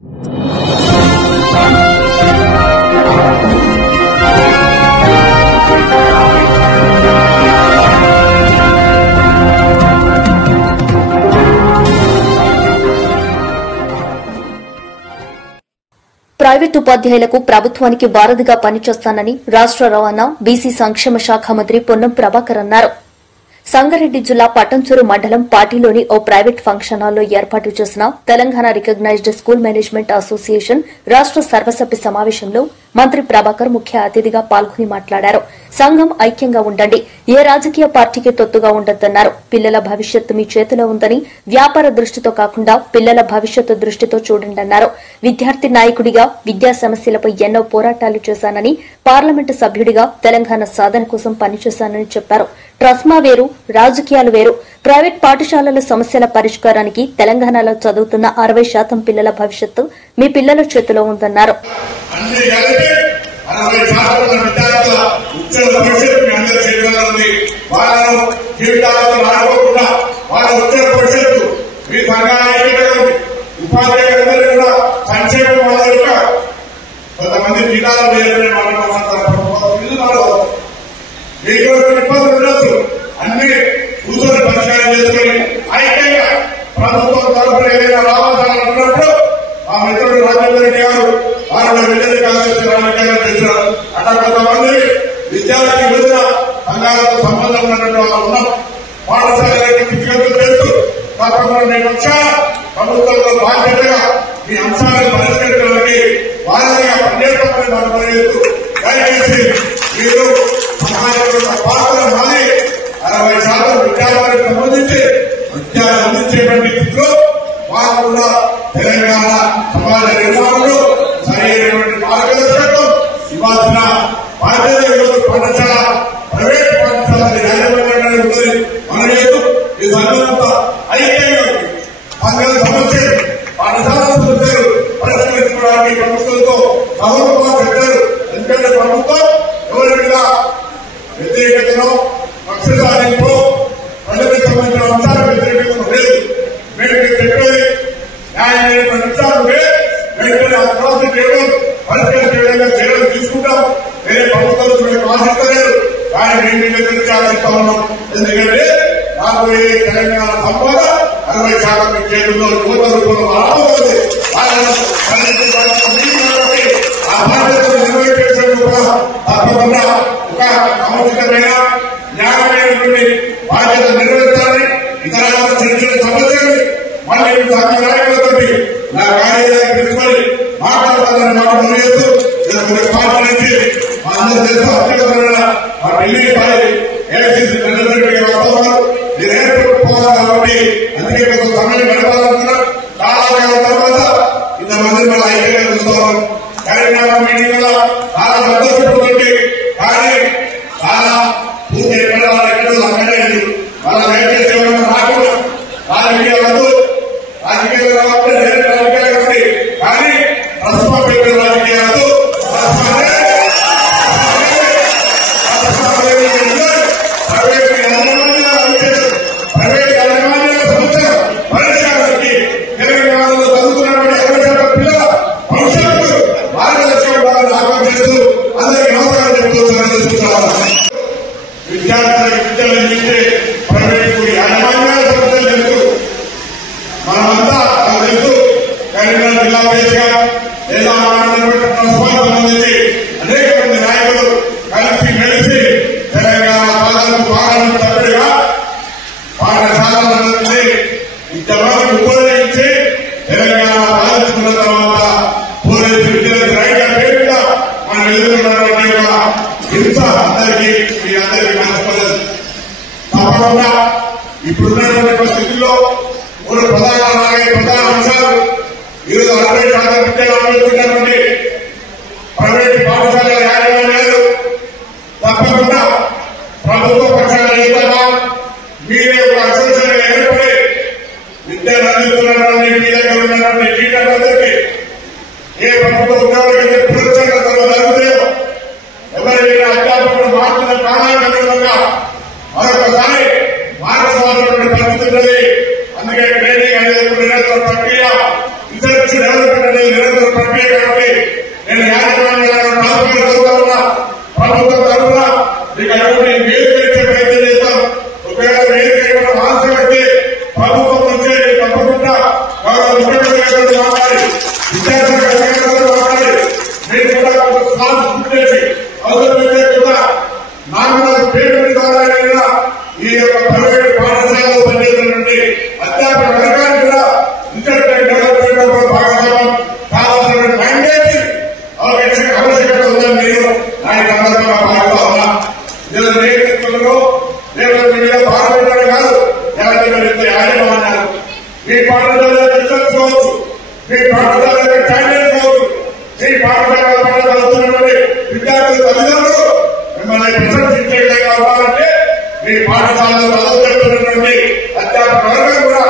Private ఉపాధ్యాయులకు ప్రభుత్వానికి వారధిగా పనిచేస్తానని రాష్ట రవాణా బీసీ సంక్షేమ శాఖ మంత్రి పొన్నం ప్రభాకర్ అన్నారు. సంగారెడ్డి జిల్లా పట్టంచెరు మండలం పాటిలోని ఓ ప్రైవేట్ ఫంక్షన్ హాల్లో ఏర్పాటు చేసిన Telangana recognised school management association రాష్ట సర్వసభ్య సమావేశంలో మంత్రి ప్రభాకర్ ముఖ్య అతిథిగా పాల్గొని మాట్లాడారు. సంఘం ఐక్యంగా ఉండండి, ఏ రాజకీయ పార్టీకి తొత్తుగా ఉండొద్దన్నారు. పిల్లల భవిష్యత్తు మీ చేతిలో ఉందని వ్యాపార దృష్టితో కాకుండా పిల్లల భవిష్యత్తు దృష్టితో చూడండన్నారు. విద్యార్థి నాయకుడిగా విద్యా సమస్యలపై ఎన్నో పోరాటాలు చేశానని, పార్లమెంటు సభ్యుడిగా తెలంగాణ సాధన కోసం పనిచేశానని చెప్పారు. ట్రస్మా వేరు, రాజకీయాలు వేరు. ప్రైవేట్ పాఠశాలల సమస్యల పరిష్కారానికి తెలంగాణలో చదువుతున్న 60% పిల్లల భవిష్యత్తు మీ పిల్లల చేతిలో ఉందన్నారు. కొంతమంది జిల్లాలో అన్ని కూర్చొని పరిష్కారం చేసుకుని ఐక్యంగా ప్రభుత్వం తరఫున ఏదైనా రావాలనుకున్నప్పుడు మా మిత్రుడు రాజేంద్ర రెడ్డి గారు వారు విద్యార్థి కాంగ్రెస్ రాజకీయాలు చేశారు. అట్లా కొంతమంది విద్యార్థి యువజన సంఘాలతో సంబంధం ఉన్నటువంటి వాళ్ళు ఉన్నాం. పాఠశాలకి విజ్ఞప్తులు చేస్తూ తప్పకుండా మీ పక్షాన ప్రభుత్వంలో బాధ్యతగా ఈ అంశాలను పరిష్కరించడానికి వారిగా పనిచేస్తామని మనం పనిచేస్తూ దయచేసి మీరు సమాజంలో పాత్ర మాది 60% విద్యార్థులకు సంబంధించి విద్యను అందించేటువంటి స్థితిలో వారు కూడా తెలంగాణ సమాజ నిర్మాణంలో సరైనటువంటి మార్గదర్శకత్వం ఇవ్వాల్సిన బాధ్యత ఈరోజు పాఠశాల ప్రైవేట్ పాఠశాల యాజమాన్యంగానే ఉందని మనం చేస్తూ ఈ సందర్భంగా ఐక్యంగా సంఘాల సమస్యలు పాఠశాల సమస్యలు పరిష్కరించుకోవడానికి ప్రభుత్వంతో సహోపా పెట్టారు. ఎందుకంటే ప్రభుత్వం ఎవరి మీద వ్యతిరేకతను కక్ష సాధింపు ప్రజలకు సంబంధించిన అంశాలు వ్యతిరేకత లేదు. మేము చెప్పేది న్యాయమైన అంశాలు వెంటనే అప్రాసం చేయడం పరిష్కరించే విధంగా చర్యలు తీసుకుంటాం. వేరే ప్రభుత్వం మేము ఆశిస్తలేదు, కానీ మేము మీ దగ్గర నుంచి ఆశిస్తా ఉన్నాం. ఎందుకంటే రాబోయే తెలంగాణ సంపద 60% మీ చేతుల్లో యువత రూపంలో రాబోతుంది. ఆ బాధ్యతను నిర్వహించేందుకు కూడా తప్పకుండా ఒక సముచితమైన న్యాయమైనటువంటి బాధ్యత నిర్వహించాలని, ఇతర చిన్న చిన్న సమస్యలు మళ్ళీ సంఘ నాయకులతో నా కార్యాలయాన్ని తీసుకొని మాట్లాడతానని మాట తెలియజేస్తూ పార్టీ నుంచి మా అందరూ తెలుసు అత్యున్నతమైన మా ఢిల్లీ స్థాయి ఏఐసీసీ ప్రెసిడెంట్ వస్తున్నారు. నేను ఎయిర్పోర్ట్ పోవాలి కాబట్టి అందుకే కొంచెం సమయం గడపాలనుకున్నాం. చాలా కాలం తర్వాత ఇంతమంది మన ఐక్యంగా చూస్తున్నాం. కరీంనగర్ మీటింగ్ వల్ల చాలా సంతోషపడుతుంది. కానీ చాలా పూర్తి ఎక్కడ అక్కడే వాళ్ళ దయచేసి ఏమైనా రాకుండా రాజకీయాలు రావాలంటే నేను రాజకీయాలు ఉంది, కానీ ప్రస్తుత పెట్టిన రాజకీయాలు ప్రైవేట్ యాజమాన్యాల సమస్యలు పరిష్కారానికి తెలంగాణలో చదువుతున్నటువంటి 60% పిల్లల భవిష్యత్తు మార్గదర్శకత్వాన్ని ఆకాంక్షిస్తూ అందరికీ నమస్కారం చెప్తూ సందర్శిస్తున్నారు. విద్యార్థులకు విద్యను అందించే ప్రైవేట్ యాజమాన్యాల సమస్యలు తెలుసు. మనమంతా నాకు తెలుసు. కరీంనగర్ జిల్లా బేస్గా లేదా సంబంధించి అనేక మంది నాయకులు కలిసి మెలిసి తెలంగాణ సాధనకు పార్లమెంట్ సభ్యుడిగా పాఠశాలలన్నీ ఇంతవరకు ఉపయోగించి తెలంగాణ సాధించుకున్న తర్వాత పోలీసు విద్యార్థి రైట్ల పేరుగా మనం ఎదుర్కొన్నటువంటి హింస అందరికీ మీ అందరికీ నష్టపడదు. తప్పకుండా ఇప్పుడున్నటువంటి పరిస్థితుల్లో మూడు ప్రధాన అంశాలు ఈరోజు 60% విద్యను అందిస్తున్నటువంటి ప్రైవేట్ పాఠశాలల యాజమాన్యాలు తప్పకుండా ప్రభుత్వ పక్షాల నేతగా మీరే ఒక అసోసియేషన్ ఏర్పడి విద్యను అందిస్తున్నటువంటి మీ దగ్గర ఉన్నటువంటి టీచర్లందరికీ ఏ ప్రభుత్వ ఉద్యోగులకి పురస్కరణలు జరుగుతాయో ఎవరైనా అధ్యాపకులు మార్చిన ప్రాణాంగా మరొకసారి మార్చుకోవాల్సినటువంటి పరిస్థితి ఉన్నది. అందుకే ట్రైనింగ్ అనేది నిరంతర ప్రక్రియ రిసర్చ్ డెవలప్మెంట్ అనేది నిరంతర ప్రక్రియ కాబట్టి నేను యాజమాన్యాలను ట్రాన్స్ఫర్ అవుతా ఉన్నా. ప్రభుత్వం తరఫున మీకు అటువంటి వేదిక ఇచ్చే ప్రయత్నం చేస్తాం. ఒకవేళ వేదిక ఆన్సర్ అయితే ప్రభుత్వం నుంచే తప్పకుండా ముఖ్యమంత్రి మాట్లాడి విద్యార్థులు మాట్లాడి మీరు కూడా కొంత స్థానం పూర్తి చేసి అవసరమైతే కూడా నామినల్ పేమెంట్ ద్వారా ఈ యొక్క ప్రైవేట్ పాఠశాలలో పనిచేస్తున్నటువంటి అధ్యాపక వర్గాన్ని కూడా ఇంటర్నెట్ డెవలప్మెంట్ భాగస్వామ్యం కావాల్సిన మ్యాండేట్ ఆవశ్యకత ఉందని నేను ఆయన సందర్భంగా భావిస్తా ఉన్నా. ఇలా నేతృత్వంలో భాగపెట్టడం కాదు, లేకపోతే యాజమాన్యాలు మీ పాఠశాల రిజల్ట్స్ కావచ్చు, మీ పాఠశాల స్టాండర్డ్స్ కావచ్చు, మీ పాఠశాల పట్ల చదువుతున్నటువంటి విద్యార్థుల తల్లిదండ్రులు మిమ్మల్ని ప్రశంసించే విధంగా ఉండాలంటే మీ పాఠశాలలో చదువుతున్నటువంటి అధ్యాపక వర్గం కూడా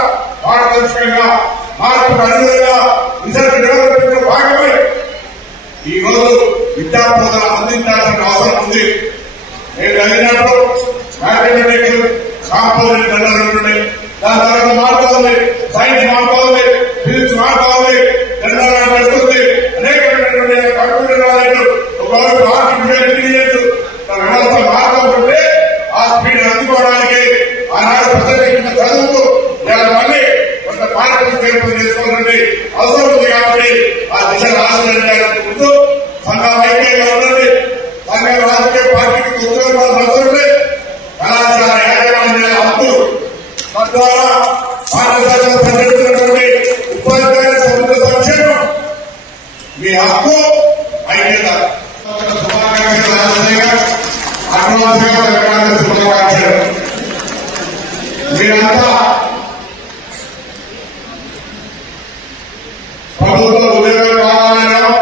పారదర్శకంగా మార్పుకు అనుగుణంగా రిసర్చ్ డెవలప్మెంట్ లో భాగమై ఈ రోజు విద్యా బోధన అందించాల్సిన అవసరం ఉంది. నేను చదివినప్పుడు మ్యాథమెటిక్స్ కాంపోజిట్ జనరల్ ఉంటుంది, దాని తర్వాత మారుతుంది, సైన్స్ మారుతుంది, ఫిజిక్స్ మారుతుంది, జనరల్ వస్తుంది, అనేకమైనటువంటి కంప్యూటర్ నాలెడ్జ్, ఒకవైపు ఆర్టిఫిషియల్ ఇంటెలిజెన్స్ వ్యవస్థ మారుతుంటే ఆ స్పీడ్ అందుకోవడానికి ఆనాడు ప్రజలెక్కిన చదువుకు మళ్ళీ కొంత మార్పులు చేర్పులు చేసుకోవాలని అవసరం ఉంది. కాబట్టి ఆ దిశ రాజకీయాలకు ముందు సంఘం ఐక్యంగా ఉండండి. సంఘం రాజకీయ పార్టీకి తొత్తుగా అవసరం లేదు. కళాశాల యాజమాన్యాల హక్కు తద్వారా పాఠశాలలో పనిచేస్తున్నటువంటి ఉపాధ్యాయుల ప్రభుత్వ సంక్షేమం మీ హక్కు ఐక్యత. శుభాకాంక్షలు. మీరంతా ప్రభుత్వ ఉద్యోగం కావాలనో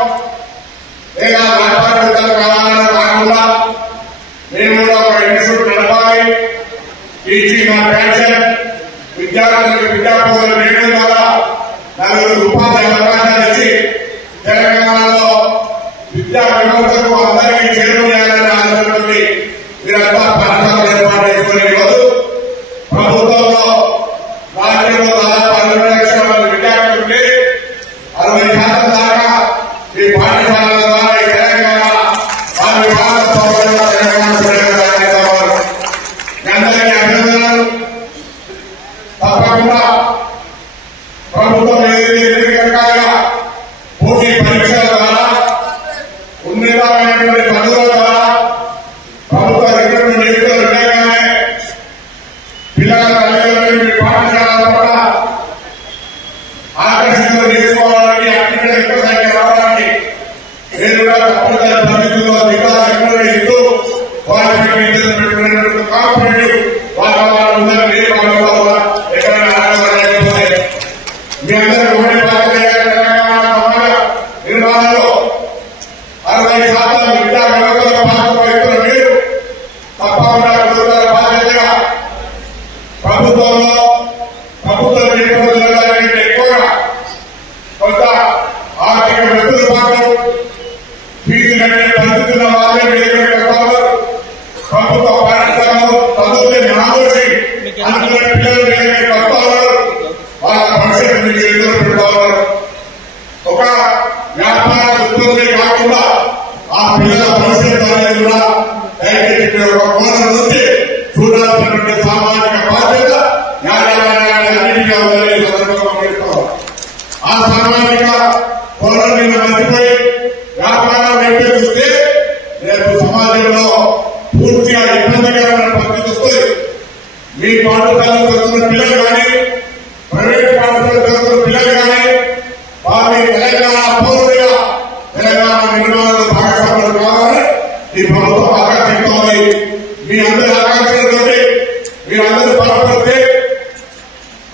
లేదా వ్యాపారవేత్తలు కావాలనో కాకుండా మేము కూడా ఒక ఇన్స్టిట్యూట్ నడపాలి, టీచింగ్ మా ప్యాషన్, విద్యార్థులకు విద్యాబోధన చేయడం ద్వారా నలుగురు ఉపాధి అవకాశాలు ఇచ్చి తెలంగాణలో విద్యా వ్యవస్థకు అందరికీ చేరువయ్యాలని ఆలోచనతోటి మీరంతా పాఠశాలలు ఏర్పాటు చేసుకునే రోజు ప్రభుత్వంలో రాజ్యంలో దాదాపు 60 లక్షల మంది విద్యార్థులు ఉంటే 60% దాకా ఈ పాఠశాలల ద్వారా ఈ తెలంగాణ వారి భారత పౌరులుగా తెలంగాణ ప్రజలు అందరికీ అభినందనలు. తప్పకుండా ప్రభుత్వం ఏదైతే రకాలుగా పోటీ పరీక్షల ద్వారా ఉన్నతమైనటువంటి చదువుల ద్వారా ప్రభుత్వ రిక్రూట్మెంట్ నిధులు ఉండగానే పిల్లల తల్లిదండ్రులు పాఠశాలల పట్ల ఆకర్షితులు చేసుకోవడానికి అక్కడ ఎక్కువ సంఖ్య రావడానికి నేను కూడా తప్పనిసరి పరిస్థితుల్లో దిగాలు ఇస్తూ క్వాలిఫికేషన్ కాంపిటేటివ్ వాతావరణం ఉందని నేను భావిస్తా. ఎక్కడైనా ఆలోచన మీ అందరూ ఒకటి తెలంగాణ సమాజ నిర్మాణంలో 60% విద్యా వ్యవస్థలో పాత్ర వహిస్తున్న మీరు తప్పకుండా ప్రభుత్వ బాధ్యతగా ప్రభుత్వంలో ప్రభుత్వ నిబంధనలకంటే ఎక్కువగా కొంత ఆర్థిక వెసులుబాటు ఫీజు కట్టే పరిస్థితున్న వాళ్ళే మీ దగ్గరికి వస్తారు. ప్రభుత్వ పాఠశాలలో చదువుతే నామోసి అనుకున్న పిల్లలు మీ దగ్గరికి వస్తా ఉన్నారు. వాళ్ళ భవిష్యత్తు మీకు ఎదురు పెడతా ఉన్నారు. ఒక వ్యాపార ఉత్పత్తి కాకుండా ఆ పిల్లల భవిష్యత్తు అనేది కూడా దయచేసి ఒక కోణం నుంచి చూడాల్సినటువంటి సామాజిక బాధ్యత న్యాయాలయాలన్నింటిగా ఉందని సందర్భంగా గమనిస్తాం. ఆ సామాజిక కోణం మీద మర్చిపోయి వ్యాపారం వైపే చూస్తే రేపు సమాజంలో పూర్తిగా ఇబ్బందికరమైన పరిస్థితి వస్తుంది. మీ పాఠశాలలో చదువుతున్న పిల్లలు కానీ ప్రైవేట్ పాఠశాలలో చదువుతున్న పిల్లలు కానీ వారి తెలంగాణ పౌరులుగా తెలంగాణ నిర్మాణంలో భాగస్వాములు కావాలని ఈ ప్రభుత్వం ఆకాంక్షిస్తోంది. మీ అందరి ఆకాంక్షలతో మీరందరూ బలపడితే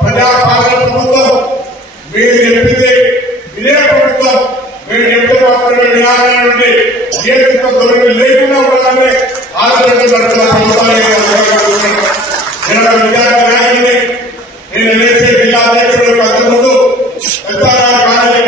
ప్రజాపాలన ప్రభుత్వం మీరు చెప్పింది ఇదే ప్రభుత్వం మీరు చెప్తే మాత్రమే వినాలనేటువంటి ఏకత్వ ధోరణి లేకుండా ఉండాలని ఆలోచన నడుస్తున్న ప్రభుత్వాన్ని విద్యార్థి నాయకుడిని నేను ఎన్ఎస్ఏ జిల్లా అధ్యక్షుడు అంతకుముందు ఎస్ఆర్ఆర్ కాలేజీ